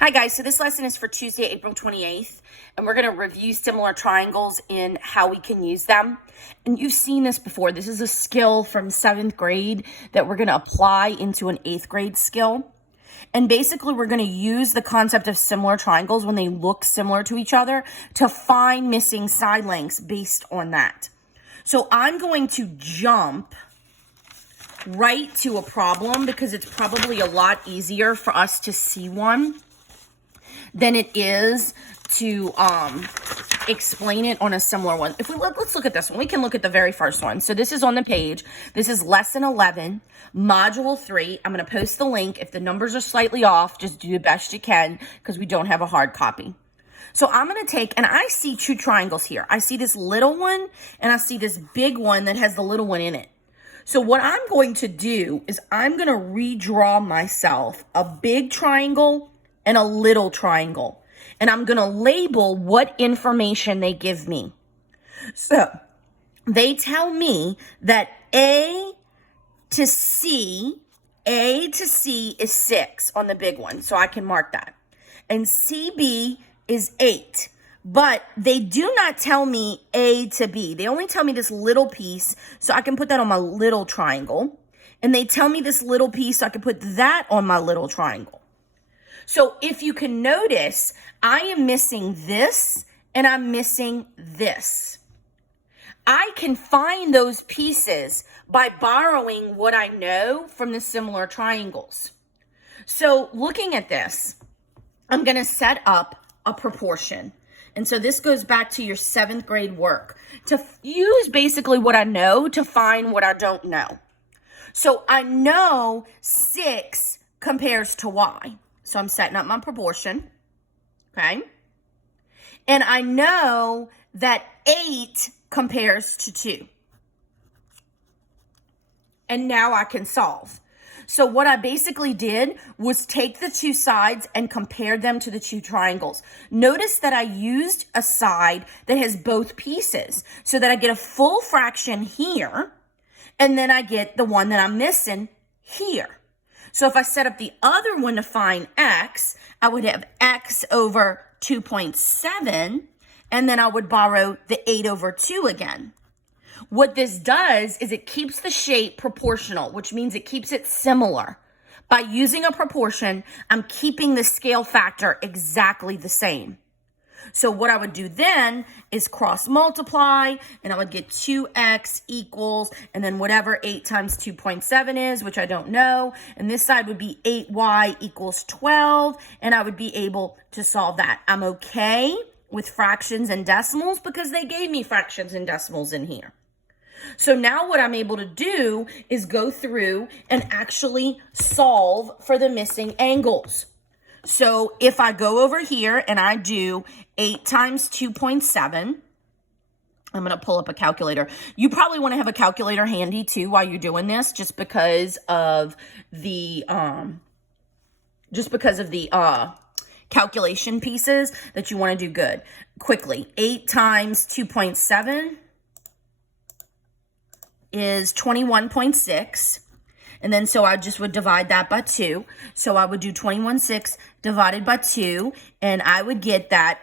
Hi guys, so this lesson is for Tuesday, April 28th, and we're going to review similar triangles and how we can use them. And you've seen this before. This is a skill from 7th grade that we're going to apply into an 8th grade skill. And basically, we're going to use the concept of similar triangles when they look similar to each other to find missing side lengths based on that. So I'm going to jump right to a problem because it's probably a lot easier for us to see one than it is to explain it on a similar one. Let's look at this one. We can look at the very first one. So this is on the page. This is lesson 11, module 3. I'm going to post the link. If the numbers are slightly off, just do the best you can because we don't have a hard copy. So I'm going to take, and I see two triangles here. I see this little one and I see this big one that has the little one in it. So what I'm going to do is I'm going to redraw myself a big triangle and a little triangle. And I'm going to label what information they give me. So they tell me that A to C is 6 on the big one. So I can mark that. And CB is 8. But they do not tell me A to B. They only tell me this little piece, so I can put that on my little triangle. And they tell me this little piece, so I can put that on my little triangle. So if you can notice, I am missing this and I'm missing this. I can find those pieces by borrowing what I know from the similar triangles. So looking at this, I'm going to set up a proportion. And so this goes back to your 7th grade work to use basically what I know to find what I don't know. So I know 6 compares to Y. So I'm setting up my proportion, okay? And I know that 8 compares to 2. And now I can solve. So what I basically did was take the two sides and compare them to the two triangles. Notice that I used a side that has both pieces so that I get a full fraction here, and then I get the one that I'm missing here. So if I set up the other one to find x, I would have x over 2.7, and then I would borrow the 8 over 2 again. What this does is it keeps the shape proportional, which means it keeps it similar. By using a proportion, I'm keeping the scale factor exactly the same. So what I would do then is cross multiply, and I would get 2x equals, and then whatever 8 times 2.7 is, which I don't know. And this side would be 8y equals 12, and I would be able to solve that. I'm okay with fractions and decimals because they gave me fractions and decimals in here. So now what I'm able to do is go through and actually solve for the missing angles. So if I go over here and I do 8 times 2.7, I'm going to pull up a calculator. You probably want to have a calculator handy too while you're doing this, just because of the calculation pieces that you want to do good. Quickly, 8 times 2.7 is 21.6. And then so I just would divide that by 2. So I would do 21.6 divided by 2. And I would get that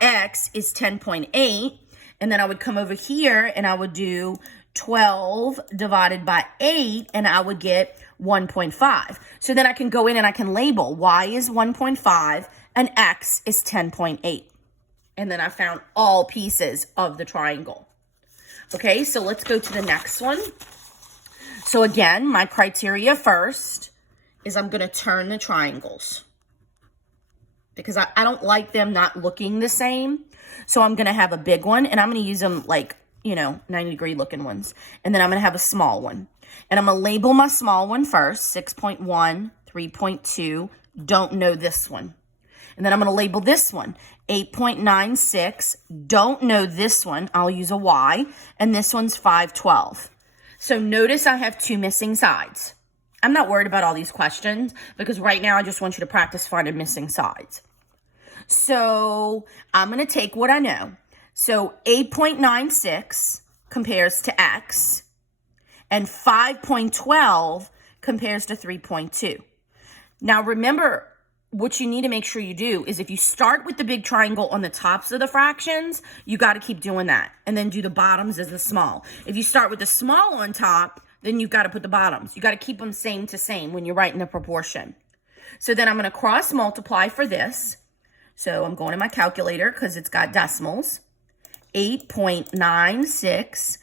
x is 10.8. And then I would come over here and I would do 12 divided by 8. And I would get 1.5. So then I can go in and I can label y is 1.5 and x is 10.8. And then I found all pieces of the triangle. Okay, so let's go to the next one. So again, my criteria first is I'm going to turn the triangles because I don't like them not looking the same. So I'm going to have a big one, and I'm going to use them like, 90-degree looking ones. And then I'm going to have a small one. And I'm going to label my small one first, 6.1, 3.2. Don't know this one. And then I'm going to label this one, 8.96. Don't know this one. I'll use a Y. And this one's 512. So notice I have 2 missing sides. I'm not worried about all these questions because right now I just want you to practice finding missing sides. So I'm going to take what I know. So 8.96 compares to X and 5.12 compares to 3.2. Now remember, what you need to make sure you do is if you start with the big triangle on the tops of the fractions, you got to keep doing that. And then do the bottoms as the small. If you start with the small on top, then you've got to put the bottoms. You got to keep them same to same when you're writing the proportion. So then I'm going to cross multiply for this. So I'm going to my calculator because it's got decimals. 8.96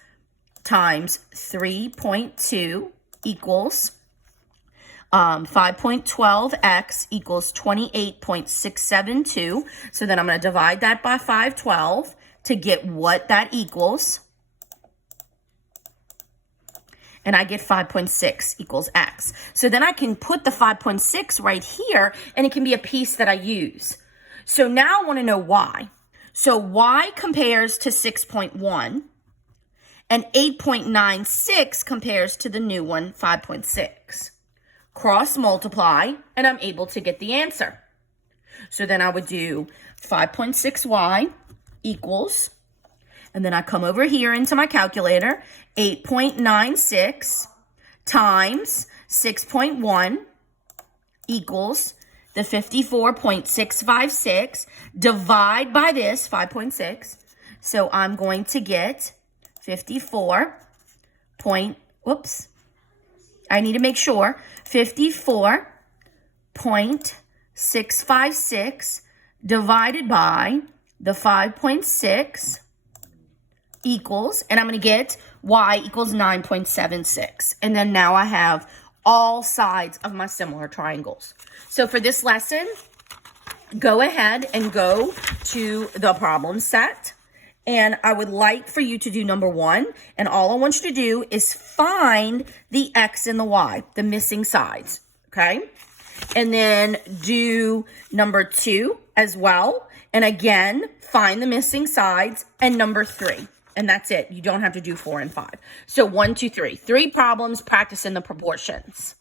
times 3.2 equals 5.12x equals 28.672. So then I'm going to divide that by 512 to get what that equals. And I get 5.6 equals x. So then I can put the 5.6 right here, and it can be a piece that I use. So now I want to know y. So y compares to 6.1, and 8.96 compares to the new one, 5.6. Cross multiply, and I'm able to get the answer. So then I would do 5.6y equals, and then I come over here into my calculator, 8.96 times 6.1 equals the 54.656, divide by this, 5.6. So I'm going to get 54.656 divided by the 5.6 equals, and I'm going to get y equals 9.76. And then now I have all sides of my similar triangles. So for this lesson, go ahead and go to the problem set. And I would like for you to do number 1. And all I want you to do is find the x and the y, the missing sides. Okay? And then do number 2 as well. And again, find the missing sides. And number 3. And that's it. You don't have to do 4 and 5. So 1, 2, 3. 3 problems, practicing the proportions.